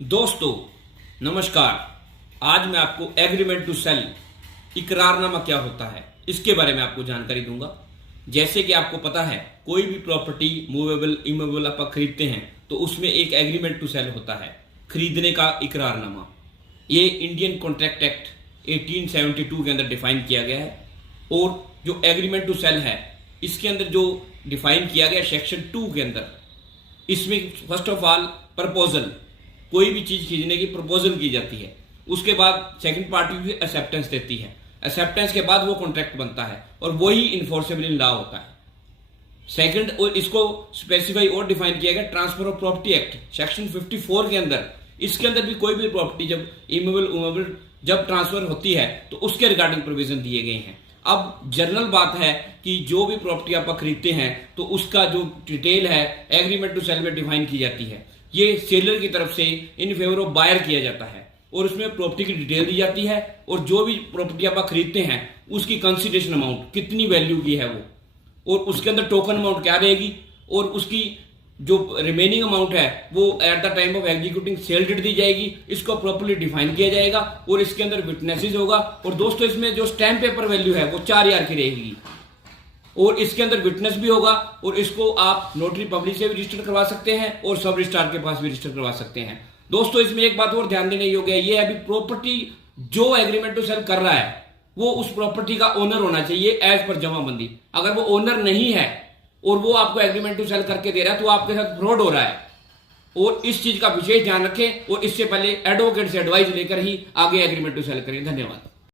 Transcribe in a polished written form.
दोस्तों नमस्कार। आज मैं आपको एग्रीमेंट टू सेल इकरारनामा क्या होता है इसके बारे में आपको जानकारी दूंगा। जैसे कि आपको पता है कोई भी प्रॉपर्टी मूवेबल इमूवेबल आप खरीदते हैं तो उसमें एक एग्रीमेंट टू सेल होता है, खरीदने का इकरारनामा। ये इंडियन कॉन्ट्रैक्ट एक्ट 1872 के अंदर डिफाइन किया गया है। और जो एग्रीमेंट टू सेल है इसके अंदर जो डिफाइन किया गया सेक्शन 2 के अंदर, इसमें फर्स्ट ऑफ ऑल प्रपोजल, कोई भी चीज खरीदने की प्रपोजल की जाती है। उसके बाद सेकंड पार्टी भी एक्सेप्टेंस देती है। एक्सेप्टेंस के बाद वो कॉन्ट्रैक्ट बनता है और वही इन्फोर्सेबल इन लॉ होता है। सेकंड, और इसको स्पेसिफाई और डिफाइन किया गया transfer of property act section 54 के अंदर। इसके अंदर भी कोई भी प्रॉपर्टी जब इमूवेबल जब ट्रांसफर होती है तो उसके रिगार्डिंग प्रोविजन दिए गए हैं। अब जनरल बात है कि जो भी प्रॉपर्टी आप खरीदते हैं तो उसका जो डिटेल है एग्रीमेंट टू सेल में डिफाइन की जाती है। ये सेलर की तरफ से इन फेवर ऑफ बायर किया जाता है और उसमें प्रॉपर्टी की डिटेल दी जाती है और जो भी प्रॉपर्टी आप खरीदते हैं उसकी कंसिडरेशन अमाउंट कितनी वैल्यू की है वो, और उसके अंदर टोकन अमाउंट क्या रहेगी, और उसकी जो रिमेनिंग अमाउंट है वो at the time of executing sale deed दी जाएगी। इसको प्रॉपर्ली डिफाइन किया जाएगा और इसके अंदर विटनेसेस होगा। और दोस्तों इसमें जो स्टैम्प पेपर वैल्यू है वो 4000 की रहेगी और इसके अंदर विटनेस भी होगा। और इसको आप नोटरी पब्लिक से भी रजिस्टर करवा सकते हैं और सब रजिस्ट्रार के पास भी रजिस्टर करवा सकते हैं। दोस्तों इसमें एक बात और ध्यान देने योग्य है, ये अभी प्रॉपर्टी जो एग्रीमेंट टू सेल कर रहा है वो उस प्रॉपर्टी का ओनर होना चाहिए एज पर जमाबंदी। अगर वो ओनर नहीं है और वो आपको एग्रीमेंट टू सेल करके दे रहा है तो आपके साथ फ्रॉड हो रहा है। और इस चीज का विशेष ध्यान रखें और इससे पहले एडवोकेट से एडवाइस लेकर ही आगे एग्रीमेंट टू सेल करें। धन्यवाद।